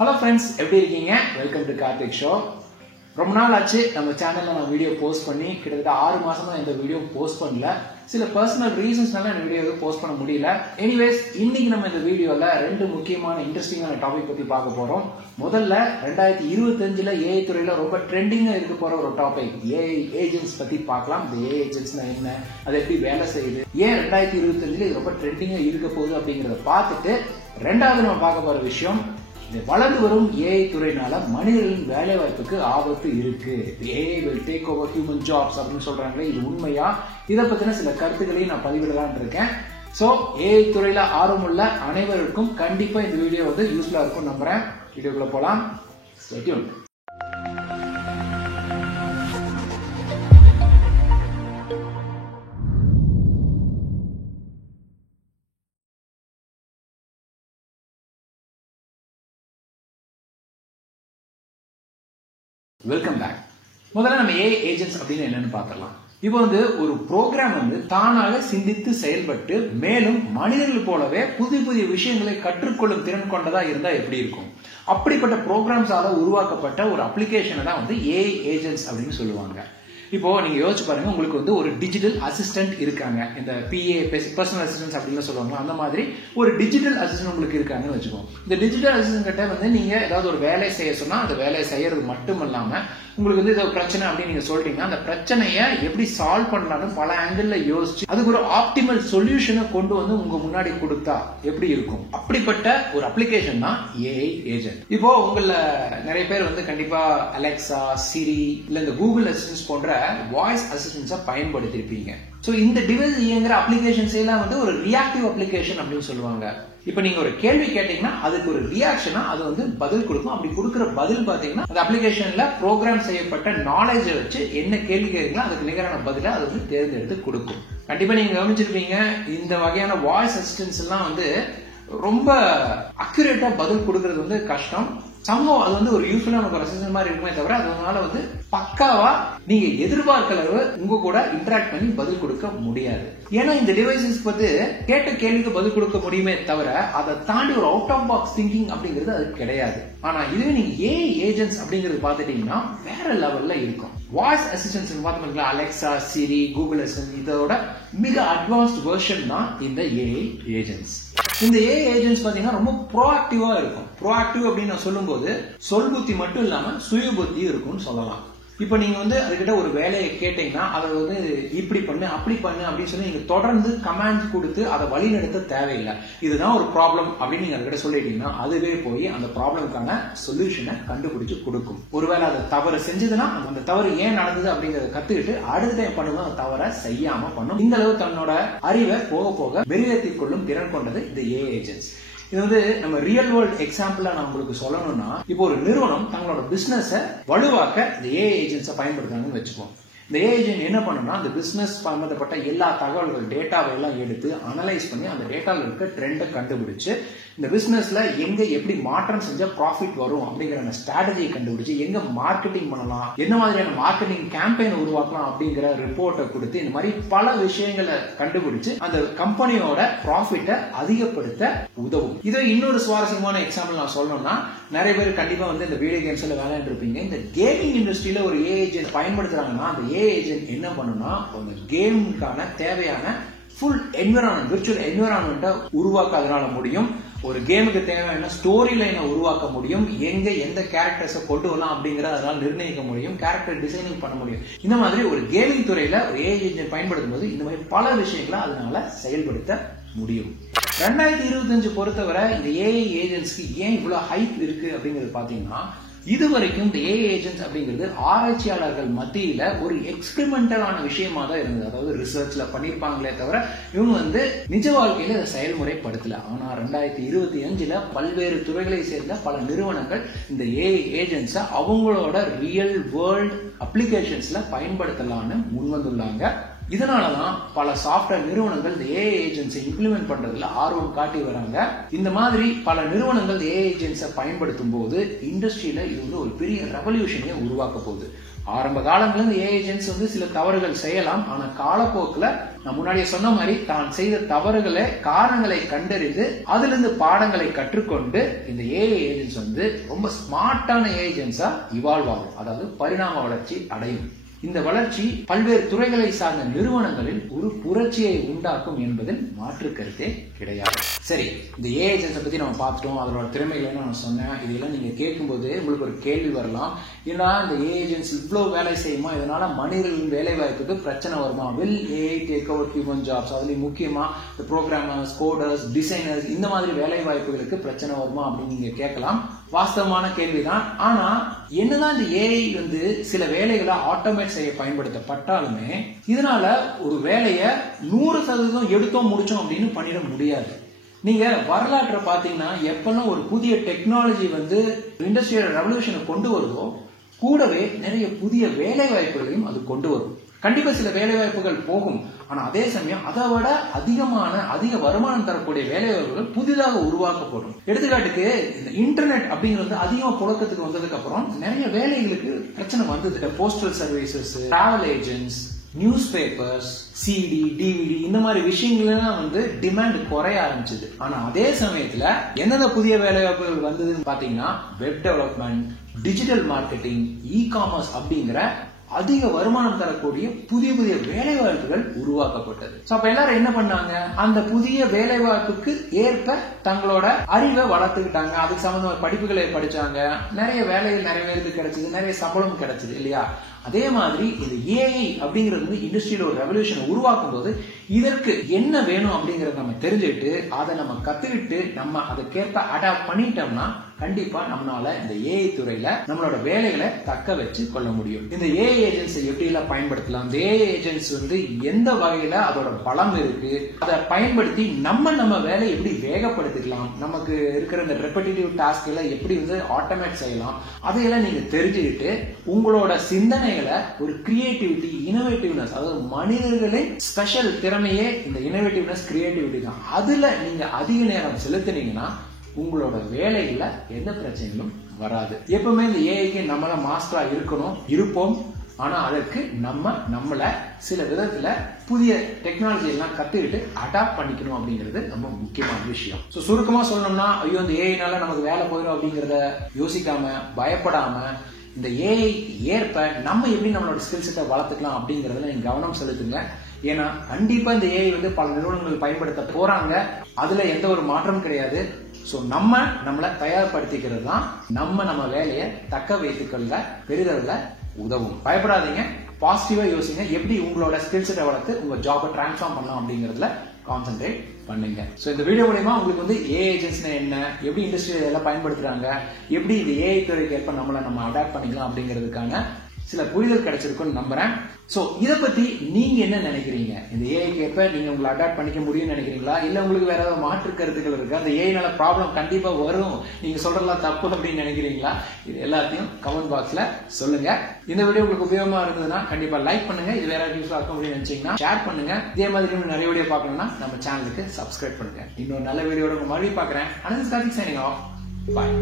Hello friends, எப்படி இருக்கீங்க? Welcome to Karthik Show. ரொம்ப நாள் ஆச்சு நம்ம சேனல்ல நான் வீடியோ போஸ்ட் பண்ணி கிட்டத்தட்ட 6 மாசமா இந்த வீடியோ போஸ்ட் பண்ணல. சில பர்சனல் ரீசன்ஸ்னால இந்த வீடியோவை போஸ்ட் பண்ண முடியல. எனிவேஸ் இன்னைக்கு நம்ம இந்த வீடியோல ரெண்டு முக்கியமான இன்ட்ரெஸ்டிங்கான டாபிக் பத்தி பார்க்க போறோம். முதல்ல 2025ல ஏஐ துறையில ரொம்ப ட்ரெண்டிங்கா இருக்க போற ஒரு டாபிக் ஏஐ ஏஜென்ட்ஸ் பத்தி பார்க்கலாம். இந்த ஏஐ ஏஜென்ட்ஸ்னா என்ன, அது எப்படி வேலை செய்யுது, ஏன் 2025ல இது ரொம்ப ட்ரெண்டிங்கா இருக்க போகுது அப்படிங்கறத பார்த்துட்டு ரெண்டாவது நம்ம பார்க்க போற விஷயம் இந்த வளர்ந்து வரும் ஏஐ துறையினால மனிதர்களின் வேலை வாய்ப்புக்கு ஆபத்து இருக்கு. AI will take over human jobs அப்படின்னு சொல்றாங்களே, இது உண்மையா? இதை பத்தின சில கருத்துக்களையும் நான் பதிவிடலான் இருக்கேன். சோ ஏஐ துறையில ஆர்வமுள்ள அனைவருக்கும் கண்டிப்பா இந்த வீடியோ யூஸ்ஃபுல்லா இருக்கும் நம்புறேன். வீடியோக்குள்ள போலாம். Stay tuned. Welcome back. முதல்ல நம்ம ஏஐ ஏஜென்ட்ஸ் அப்படின்னு என்னன்னு பார்க்கலாம். இப்போ ஒரு ப்ரோக்ராம் தானாக சிந்தித்து செயல்பட்டு மேலும் மனிதர்கள் போலவே புதிய புதிய விஷயங்களை கற்றுக்கொள்ளும் திறன் கொண்டதா இருந்தா எப்படி இருக்கும்? அப்படிப்பட்ட ப்ரோக்ராம்ஸால உருவாக்கப்பட்ட ஒரு அப்ளிகேஷனை தான் ஏஐ ஏஜென்ட்ஸ் அப்படின்னு சொல்லுவாங்க. இப்போ நீங்க யோசிச்சு பாருங்க, உங்களுக்கு ஒரு டிஜிட்டல் அசிஸ்டன்ட் இருக்காங்க. இந்த பிஏ பர்சனல் அசிஸ்டன்ஸ் அப்படின்னு சொல்லுவாங்க. அந்த மாதிரி ஒரு டிஜிட்டல் அசிஸ்டன்ட் உங்களுக்கு இருக்காங்கன்னு வச்சுக்கோங்க. இந்த டிஜிட்டல் அசிஸ்டன்ட் கிட்ட நீங்க ஏதாவது ஒரு வேலை செய்ய சொன்னா அந்த வேலையை செய்யறது மட்டும் இல்லாம உங்களுக்கு ஏதோ பிரச்சனை அப்படின்னு நீங்க சொல்லிட்டீங்கன்னா அந்த பிரச்சனையை எப்படி சால்வ் பண்ணலாம்னு பல ஆங்கிள் யோசிச்சு அதுக்கு ஒரு ஆப்டிமல் சொல்யூஷனை கொண்டு உங்க முன்னாடி கொடுத்தா எப்படி இருக்கும்? அப்படிப்பட்ட ஒரு அப்ளிகேஷன் தான் ஏஐ ஏஜென்ட். இப்போ உங்கள நிறைய பேர் கண்டிப்பா அலெக்சா, சிரி இல்ல இந்த கூகுள் அசிஸ்டன்ஸ் போன்ற வாய்ஸ் அசிஸ்டன்ஸை பயன்படுத்திருப்பீங்க. சோ இந்த டிவைஸ் இயங்குற அப்ளிகேஷன்ஸ் எல்லாம் ஒரு ரியாக்டிவ் அப்ளிகேஷன் அப்படின்னு சொல்லுவாங்க. இப்ப நீங்க ஒரு கேள்வி கேட்டீங்கன்னா அதுக்கு ஒரு ரியாக்ஷனா அது பதில் கொடுக்கும். அப்படி கொடுக்கிற பதில் பாத்தீங்கன்னா அந்த அப்ளிகேஷன்ல ப்ரோக்ராம் செய்யப்பட்ட நாலேஜை வச்சு என்ன கேள்வி கேட்கீங்களோ அதுக்கு நிகரான பதில அது தேர்ந்தெடுத்து கொடுக்கும். கண்டிப்பா நீங்க கவனிச்சிருப்பீங்க, இந்த வகையான வாய்ஸ் அசிஸ்டன்ஸ் எல்லாம் ரொம்ப அக்யூரேட்டா பதில் கொடுக்கறது கஷ்டம். சம்பவம் அது ஒரு யூஸ்ஃபுல்லான ஒரு அசிஸ்டன்ட் மாதிரி இருக்குமே தவிர அதனால பக்காவா நீங்க எதிர்பார்க்கலவு உங்க கூட இன்டராக்ட் பண்ணி பதில் கொடுக்க முடியாது. ஏன்னா இந்த டிவைசஸ் கேட்ட கேள்விக்கு பதில் கொடுக்க முடியுமே தவிர அதை தாண்டி ஒரு அவுட் ஆஃப் பாக்ஸ் திங்கிங் அப்படிங்கிறது அது கிடையாது. ஆனா இதுவே நீங்க ஏஐ ஏஜென்ட்ஸ் அப்படிங்கறது பாத்துட்டீங்கன்னா வேற லெவல்ல இருக்கும். வாய்ஸ் அசிஸ்டன்ஸ் பார்த்தீங்கன்னா அலெக்சா, சிரி, கூகுள் அசிஸ்டன்ட் இதோட மிக அட்வான்ஸ்ட் வெர்ஷன் தான் இந்த ஏஐ ஏஜென்ட்ஸ். இந்த ஏஐ ஏஜென்ட்ஸ் பாத்தீங்கன்னா ரொம்ப ப்ரோஆக்டிவா இருக்கும். ப்ரோஆக்டிவ் அப்படின்னு நான் சொல்லும்போது சொல் புத்தி மட்டும் இல்லாம சுய புத்தி இருக்கும்னு சொல்லலாம். இப்ப நீங்க அதுகிட்ட ஒரு வேலையை கேட்டீங்கன்னா அதை இப்படி பண்ணு அப்படி பண்ணு அப்படின்னு சொல்லி நீங்க தொடர்ந்து கமாண்ட்ஸ் கொடுத்து அதை வழி நடத்த தேவையில்லை. இதுதான் ஒரு ப்ராப்ளம் அப்படின்னு நீங்க அதுகிட்ட சொல்லிட்டீங்கன்னா அதுவே போய் அந்த ப்ராப்ளம்கான சொல்யூஷனை கண்டுபிடிச்சு கொடுக்கும். ஒருவேளை அதை தவறு செஞ்சதுன்னா அந்த தவறு ஏன் நடந்தது அப்படிங்கறத கத்துக்கிட்டு அடுத்த டைம் பண்ணும்போது அந்த தவறை செய்யாம பண்ணும். இந்த அளவு தன்னோட அறிவை போக போக வெளியேற்றிக் கொள்ளும் திறன் கொண்டது இந்த ஏஐ ஏஜென்ட்ஸ். இது நம்ம ரியல் வேர்ல்ட் எக்ஸாம்பிளா நான் உங்களுக்கு சொல்லணும்னா, இப்போ ஒரு நிறுவனம் தங்களோட பிசினஸ் வலுவாக்க இந்த ஏஐ ஏஜென்ட்ஸை பயன்படுத்துறாங்கன்னு வச்சுப்போம். இந்த ஏஐ ஏஜென்ட் என்ன பண்ணும்னா அந்த பிசினஸ் சம்பந்தப்பட்ட எல்லா தகவல்கள் டேட்டாவை எல்லாம் எடுத்து அனலைஸ் பண்ணி அந்த டேட்டால இருக்க ட்ரெண்டை கண்டுபிடிச்சு இந்த பிசினஸ்ல எங்க எப்படி மாற்றம் செஞ்சா ப்ராஃபிட் வரும் அப்படிங்கிற ஸ்ட்ராட்டஜியை கண்டுபிடிச்சு எங்க மார்க்கெட்டிங் பண்ணலாம், என்ன மாதிரியான மார்க்கெட்டிங் கேம்பெயின் உருவாக்கலாம் அப்படிங்கிற ரிப்போர்ட்டை கொடுத்து இந்த மாதிரி பல விஷயங்களை கண்டுபிடிச்சு அந்த கம்பெனியோட ப்ராஃபிட்டை அதிகப்படுத்த உதவும். இதை இன்னொரு சுவாரஸ்யமான எக்ஸாம்பிள் நான் சொல்லணும்னா, நிறைய பேர் கண்டிப்பா இந்த வீடியோ கேம்ஸ்ல விளையாண்டு இருப்பீங்க. இந்த கேமிங் இண்டஸ்ட்ரியில ஒரு ஏஐ ஏஜென்ட் பயன்படுத்துறாங்கன்னா அந்த ஏஐ ஏஜென்ட் என்ன பண்ணுனா அந்த கேமுக்கான தேவையான ஃபுல் என்விரான்மெண்ட், விர்ச்சுவல் என்விரான்மெண்ட்டை உருவாக்க அதனால முடியும். ஒரு கேமுக்கு தேவையான ஸ்டோரி லைனை உருவாக்க முடியும். எங்க எந்த கேரக்டர்ஸை கொண்டு வரலாம் அப்படிங்கறத அதனால நிர்ணயிக்க முடியும். கேரக்டர் டிசைனிங் பண்ண முடியும். இந்த மாதிரி ஒரு கேமிங் துறையில ஒரு ஏஐ ஏஜென்ட் பயன்படுத்தும் போது இந்த மாதிரி பல விஷயங்களை அதனால செயல்படுத்த முடியும். 2025 பொறுத்தவரை இந்த ஏஐ ஏஜென்ட்ஸ்க்கு ஏன் இவ்வளவு ஹைப் இருக்கு அப்படிங்கிறது பாத்தீங்கன்னா, இதுவரைக்கும் இந்த ஏஐ ஏஜென்ட்ஸ் அப்படிங்கிறது ஆராய்ச்சியாளர்கள் மத்தியில ஒரு எக்ஸ்பெரிமெண்டலான விஷயமா தான் இருந்தது. அதாவது ரிசர்ச்ல பண்ணிருப்பாங்களே தவிர இவங்க நிஜ வாழ்க்கையில இதை செயல்முறைப்படுத்தல. ஆனா 2025ல பல்வேறு துறைகளை சேர்ந்த பல நிறுவனங்கள் இந்த ஏஐ ஏஜென்ட்ஸை அவங்களோட ரியல் வேர்ல்ட் அப்ளிகேஷன்ஸ்ல பயன்படுத்தலாம்னு முன்வந்துள்ளாங்க. இதனாலதான் பல சாஃப்ட்வேர் நிறுவனங்கள் இந்த ஏஐ ஏஜென்ட்ஸை இம்ப்ளிமெண்ட் பண்றதுல ஆர்வம் காட்டி வராங்க. இந்த மாதிரி பல நிறுவனங்கள் ஏஐ ஏஜென்ட்ஸை பயன்படுத்தும் போது இண்டஸ்ட்ரியில இது வந்து ஒரு பெரிய ரெவல்யூஷனை உருவாக்க போகுது. ஆரம்ப காலங்களில் ஏஐ ஏஜென்ட்ஸ் வந்து சில தவறுகள் செய்யலாம். ஆனா காலப்போக்கில் நான் முன்னாடியே சொன்ன மாதிரி தான் செய்த தவறுகளை காரணங்களை கண்டறிந்து அதுல இருந்து பாடங்களை கற்றுக்கொண்டு இந்த ஏஐ ஏஜென்ட்ஸ் வந்து ரொம்ப ஸ்மார்ட்டான ஏஜென்ட்ஸா இவால்வ் ஆகும், அதாவது பரிணாம வளர்ச்சி அடையும். இந்த வளர்ச்சி பல்வேறு துறைகளை சார்ந்த நிறுவனங்களில் ஒரு புரட்சியை உண்டாக்கும் என்பதில் மாற்று கருத்தே கிடையாது. சரி, இந்த ஏஐ ஏஜென்ட்ஸை பத்தி நம்ம பார்த்துட்டோம், அதோட திறமைகளை நான் சொன்னேன். இதெல்லாம் நீங்க கேட்கும்போது உங்களுக்கு ஒரு கேள்வி வரலாம், ஏன்னா இந்த ஏஐ ஏஜென்ட்ஸ் இவ்வளவு வேலை செய்யுமா, இதனால மனிதர்களின் வேலை வாய்ப்புக்கு பிரச்சனை வருமா, will AI take over human jobs, அதுலயும் முக்கியமா இந்த ப்ரோக்ராமர்ஸ், கோடர்ஸ், டிசைனர்ஸ் இந்த மாதிரி வேலை வாய்ப்புகளுக்கு பிரச்சனை வருமா அப்படின்னு நீங்க கேட்கலாம். வாஸ்தவமான கேள்விதான். ஆனா என்னதான் இந்த ஏஐ வந்து சில வேலைகளை ஆட்டோமேட் செய்ய பயன்படுத்தப்பட்டாலுமே இதனால ஒரு வேலையை 100% எடுத்தோம் முடிச்சோம் அப்படின்னு பண்ணிட முடியாது. நீங்க வரலாற்றை பாத்தீங்கன்னா எப்பெல்லாம் ஒரு புதிய டெக்னாலஜி வந்து இண்டஸ்ட்ரியல் ரெவல்யூஷனை கொண்டு வருதோ கூடவே நிறைய புதிய வேலை வாய்ப்புகளையும் அது கொண்டு வரும். கண்டிப்பா சில வேலை வாய்ப்புகள் போகும், ஆனா அதே சமயம் அதை விட அதிக வருமானம் தரக்கூடிய வேலை வாய்ப்புகள் புதிதாக உருவாக்கப்படும். எடுத்துக்காட்டுக்கு இந்த இன்டர்நெட் அப்படிங்கிறது அதிகமா புழக்கத்துக்கு வந்ததுக்கு அப்புறம் நிறைய வேலைகளுக்கு பிரச்சனை வந்தது. Postal services, travel agents, newspapers, CD, DVD இந்த மாதிரி விஷயங்கள்லாம் வந்து டிமாண்ட் குறைய ஆரம்பிச்சது. ஆனா அதே சமயத்துல என்னென்ன புதிய வேலை வாய்ப்புகள் வந்ததுன்னு பாத்தீங்கன்னா web development, digital marketing, e commerce அப்படிங்கிற அதிக வருமானம் தரக்கூடிய புதிய புதிய வேலை வாய்ப்புகள் உருவாக்கப்பட்டது. அப்ப எல்லாரும் என்ன பண்ணாங்க, அந்த புதிய வேலை வாய்ப்புக்கு ஏற்ப தங்களோட அறிவை வளர்த்துக்கிட்டாங்க, அதுக்கு சம்பந்தமான படிப்புகளை படிச்சாங்க, நிறைய வேலைகள் நிறைய பேருக்கு கிடைச்சது, நிறைய சம்பளம் கிடைச்சது இல்லையா. அதே மாதிரி இந்த ஏஐ அப்படிங்கிறது இண்டஸ்ட்ரியில ஒரு ரெவல்யூஷன் உருவாக்கும் போது இதற்கு என்ன வேணும் அப்படிங்கறத நம்ம தெரிஞ்சுக்கிட்டு அதை நம்ம கத்துக்கிட்டு நம்ம அதுக்கேற்ப அடாப்ட் பண்ணிட்டோம்னா கண்டிப்பா நம்மளால இந்த ஏஐ துறையில நம்மளோட வேலைகளை தக்க வச்சு கொள்ள முடியும். இந்த ஏஐ ஏஜென்ட்ஸ் எப்படி எல்லாம் பயன்படுத்தலாம், இந்த ஏஐ ஏஜென்ட்ஸ் வந்து எந்த வகையில அதோட பலம் இருக்கு, அதை பயன்படுத்தி நம்ம வேலையை எப்படி வேகப்படுத்திக்கலாம், நமக்கு இருக்கிற இந்த ரெப்படிட்டிவ் டாஸ்க் எல்லாம் எப்படி வந்து ஆட்டோமேட் செய்யலாம், அதையெல்லாம் நீங்க தெரிஞ்சுக்கிட்டு உங்களோட சிந்தனைகளை ஒரு கிரியேட்டிவிட்டி, இனோவேட்டிவ்னஸ், அதாவது மனிதர்களின் ஸ்பெஷல் திறமையே இந்த இனோவேட்டிவ்னஸ், கிரியேட்டிவிட்டி தான். அதுல நீங்க அதிக நேரம் செலுத்தினீங்கன்னா உங்களோட வேலையில எந்த பிரச்சனையும் வராது. எப்பவுமே இந்த ஏஐக்கு நம்மள மாஸ்டரா இருப்போம். ஆனா அதற்கு நம்மள சில விதத்துல புதிய டெக்னாலஜி எல்லாம் கத்துக்கிட்டு அடாப்ட் பண்ணிக்கணும் அப்படிங்கிறது ரொம்ப முக்கியமான விஷயம். சுருக்கமா சொல்லணும்னா, ஐயோ இந்த ஏஐனால நமக்கு வேலை போயிடும் அப்படிங்கறத யோசிக்காம, பயப்படாம இந்த ஏஐ ஏற்ப நம்ம எப்படி நம்மளோட ஸ்கில் செட்டை வளர்த்துக்கலாம் அப்படிங்கறதுல நீங்க கவனம் செலுத்துங்க. ஏன்னா கண்டிப்பா இந்த ஏஐ வந்து பல நிறுவனங்கள் பயன்படுத்த போறாங்க, அதுல எந்த ஒரு மாற்றமும் கிடையாது. நம்மளை தயார்படுத்திக்கிறது தான் நம்ம வேலையை தக்க வைத்துக்கொள்ள பெரிதளவுல உதவும். பயப்படாதீங்க, பாசிட்டிவா யோசிங்க, எப்படி உங்களோட ஸ்கில் செட்டை வளர்த்து உங்க ஜாபை டிரான்ஸ்ஃபார்ம் பண்ணலாம் அப்படிங்கறதுல கான்சென்ட்ரேட் பண்ணுங்க. இந்த வீடியோ மூலமா உங்களுக்கு வந்து ஏஐ ஏஜென்ட்ஸ் என்ன, எப்படி இண்டஸ்ட்ரியில எல்லாம் பயன்படுத்துறாங்க, எப்படி இந்த ஏஐ துறைக்கு ஏற்ப நம்ம அடாப்ட் பண்ணிக்கலாம் அப்படிங்கிறதுக்கான சில புரிதல் கிடைச்சிருக்குன்னு நம்புறேன். இத பத்தி நீங்க என்ன நினைக்கிறீங்க? இந்த ஏஐக்கு ஏற்ப நீங்க உங்களை அடாப்ட் பண்ணிக்க முடியும்னு நினைக்கிறீங்களா, இல்ல உங்களுக்கு வேற ஏதாவது மாற்று கருத்துக்கள் இருக்கு, அந்த ஏஐனால ப்ராப்ளம் கண்டிப்பா வரும், நீங்க சொல்றதெல்லாம் தப்பு அப்படின்னு நினைக்கிறீங்களா? இது எல்லாத்தையும் கமெண்ட் பாக்ஸ்ல சொல்லுங்க. இந்த வீடியோ உங்களுக்கு உபயோகமா இருந்ததுன்னா கண்டிப்பா லைக் பண்ணுங்க. இது வேற யூஸ்ஃபுல்லா இருக்கும் அப்படின்னு நினைச்சீங்கன்னா ஷேர் பண்ணுங்க. இதே மாதிரி நிறைய வீடியோ பார்க்கணும்னா நம்ம சேனலுக்கு சப்ஸ்கிரைப் பண்ணுங்க. இன்னொரு நல்ல வீடியோட மறுபடியும் பாக்குறேன். Anand Karthik signing off. பாய்.